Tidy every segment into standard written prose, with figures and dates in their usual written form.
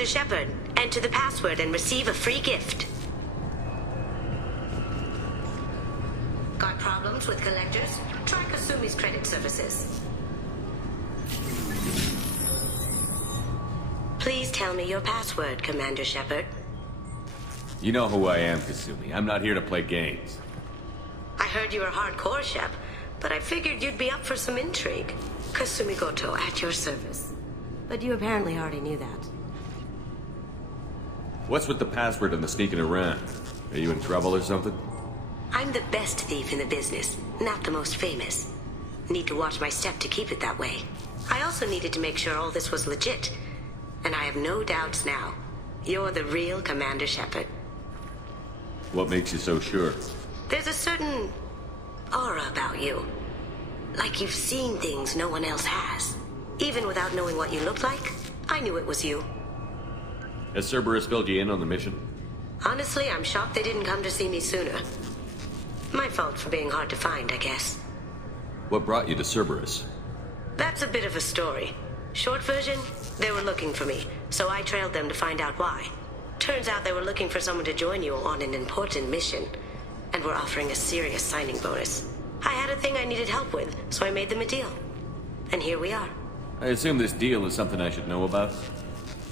Commander Shepard. Enter the password and receive a free gift. Got problems with collectors? Try Kasumi's credit services. Please tell me your password, Commander Shepard. You know who I am, Kasumi. I'm not here to play games. I heard you were hardcore, Shep, but I figured you'd be up for some intrigue. Kasumi Goto at your service. But you apparently already knew that. What's with the password and the sneaking around? Are you in trouble or something? I'm the best thief in the business, not the most famous. Need to watch my step to keep it that way. I also needed to make sure all this was legit. And I have no doubts now. You're the real Commander Shepard. What makes you so sure? There's a certain aura about you. Like you've seen things no one else has. Even without knowing what you looked like, I knew it was you. Has Cerberus filled you in on the mission? Honestly, I'm shocked they didn't come to see me sooner. My fault for being hard to find, I guess. What brought you to Cerberus? That's a bit of a story. Short version, they were looking for me, so I trailed them to find out why. Turns out they were looking for someone to join you on an important mission, and were offering a serious signing bonus. I had a thing I needed help with, so I made them a deal. And here we are. I assume this deal is something I should know about?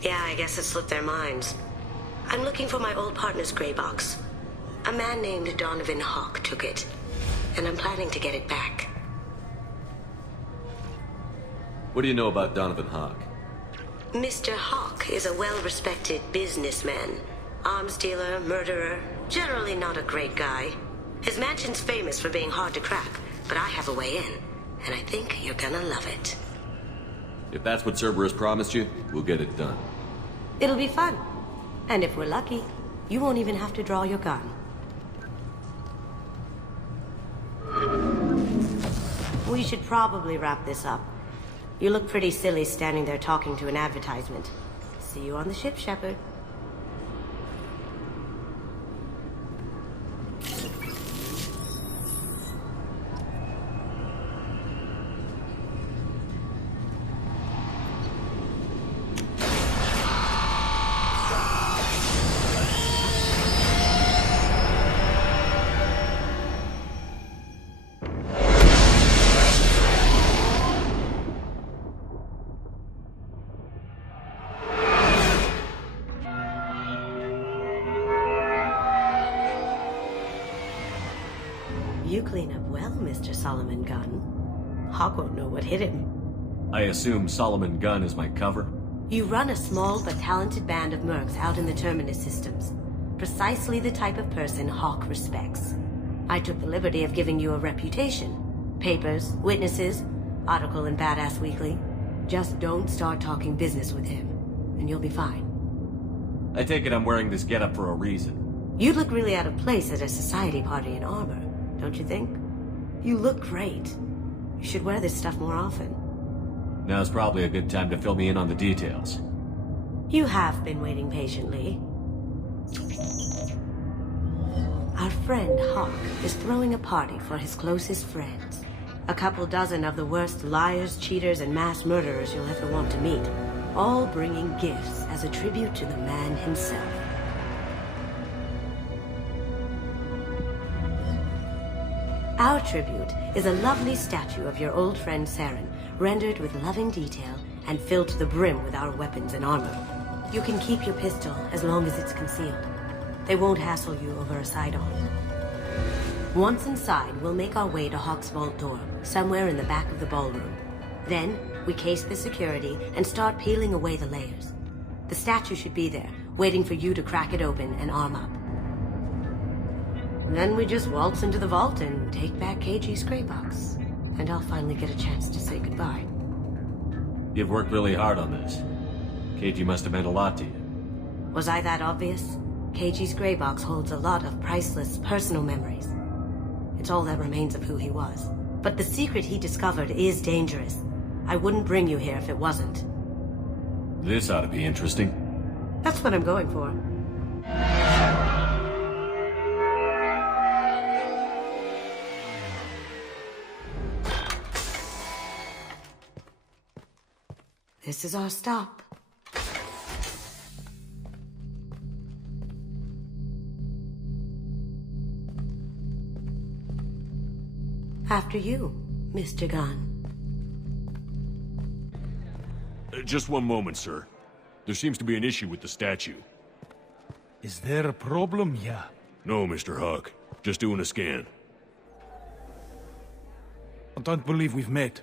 Yeah, I guess it slipped their minds. I'm looking for my old partner's gray box. A man named Donovan Hawk took it, and I'm planning to get it back. What do you know about Donovan Hawk? Mr. Hawk is a well-respected businessman. Arms dealer, murderer, generally not a great guy. His mansion's famous for being hard to crack, but I have a way in, and I think you're gonna love it. If that's what Cerberus promised you, we'll get it done. It'll be fun. And if we're lucky, you won't even have to draw your gun. We should probably wrap this up. You look pretty silly standing there talking to an advertisement. See you on the ship, Shepard. You clean up well, Mr. Solomon Gunn. Hawk won't know what hit him. I assume Solomon Gunn is my cover? You run a small but talented band of mercs out in the Terminus systems. Precisely the type of person Hawk respects. I took the liberty of giving you a reputation. Papers, witnesses, article in Badass Weekly. Just don't start talking business with him, and you'll be fine. I take it I'm wearing this getup for a reason. You'd look really out of place at a society party in armor, don't you think? You look great. You should wear this stuff more often. Now's probably a good time to fill me in on the details. You have been waiting patiently. Our friend Hawk is throwing a party for his closest friends. A couple dozen of the worst liars, cheaters, and mass murderers you'll ever want to meet. All bringing gifts as a tribute to the man himself. Our tribute is a lovely statue of your old friend Saren, rendered with loving detail and filled to the brim with our weapons and armor. You can keep your pistol as long as it's concealed. They won't hassle you over a sidearm. Once inside, we'll make our way to Hawk's vault door, somewhere in the back of the ballroom. Then, we case the security and start peeling away the layers. The statue should be there, waiting for you to crack it open and arm up. Then we just waltz into the vault and take back KG's gray box. And I'll finally get a chance to say goodbye. You've worked really hard on this. KG must have meant a lot to you. Was I that obvious? KG's gray box holds a lot of priceless personal memories. It's all that remains of who he was. But the secret he discovered is dangerous. I wouldn't bring you here if it wasn't. This ought to be interesting. That's what I'm going for. This is our stop. After you, Mr. Gunn. Just one moment, sir. There seems to be an issue with the statue. Is there a problem here? No, Mr. Huck. Just doing a scan. I don't believe we've met.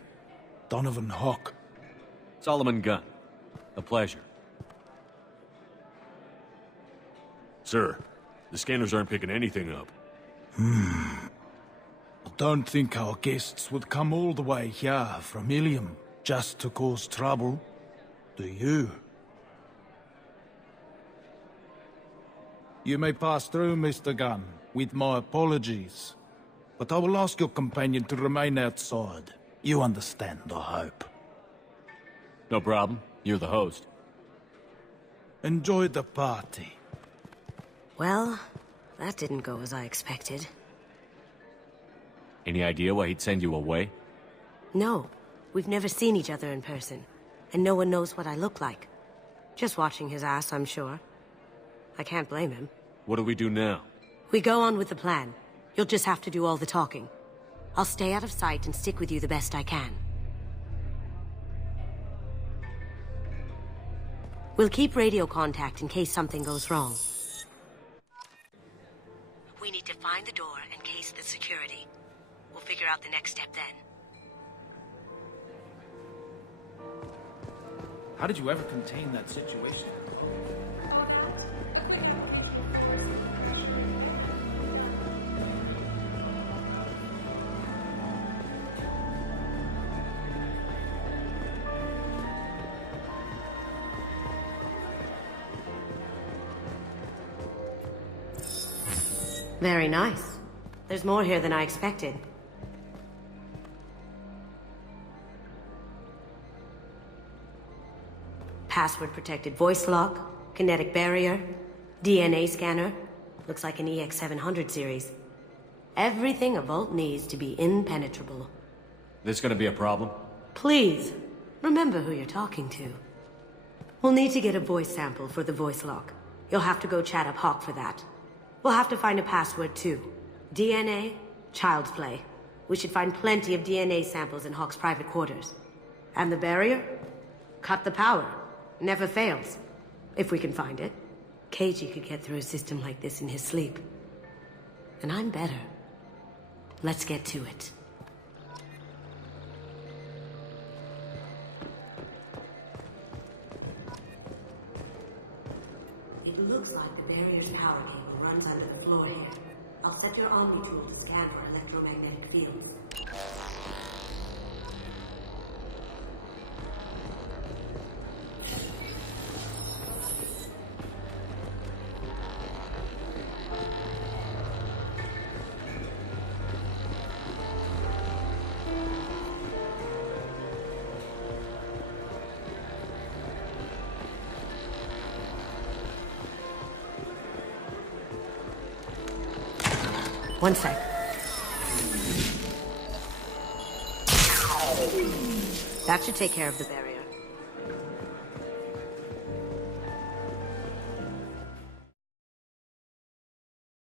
Donovan Hawk. Solomon Gunn. A pleasure. Sir, the scanners aren't picking anything up. I don't think our guests would come all the way here from Ilium just to cause trouble. Do you? You may pass through, Mr. Gunn, with my apologies. But I will ask your companion to remain outside. You understand, I hope. No problem. You're the host. Enjoy the party. Well, that didn't go as I expected. Any idea why he'd send you away? No, we've never seen each other in person, and no one knows what I look like. Just watching his ass, I'm sure. I can't blame him. What do we do now? We go on with the plan. You'll just have to do all the talking. I'll stay out of sight and stick with you the best I can. We'll keep radio contact in case something goes wrong. We need to find the door and case the security. We'll figure out the next step then. How did you ever contain that situation? Very nice. There's more here than I expected. Password-protected voice lock, kinetic barrier, DNA scanner. Looks like an EX700 series. Everything a vault needs to be impenetrable. This gonna be a problem? Please, remember who you're talking to. We'll need to get a voice sample for the voice lock. You'll have to go chat up Hawk for that. We'll have to find a password too. DNA, child's play. We should find plenty of DNA samples in Hawk's private quarters. And the barrier? Cut the power. Never fails. If we can find it. KG could get through a system like this in his sleep. And I'm better. Let's get to it. It looks like the barrier's power cable runs under the floor here. I'll set your Omni tool to scan for electromagnetic fields. One sec. That should take care of the barrier.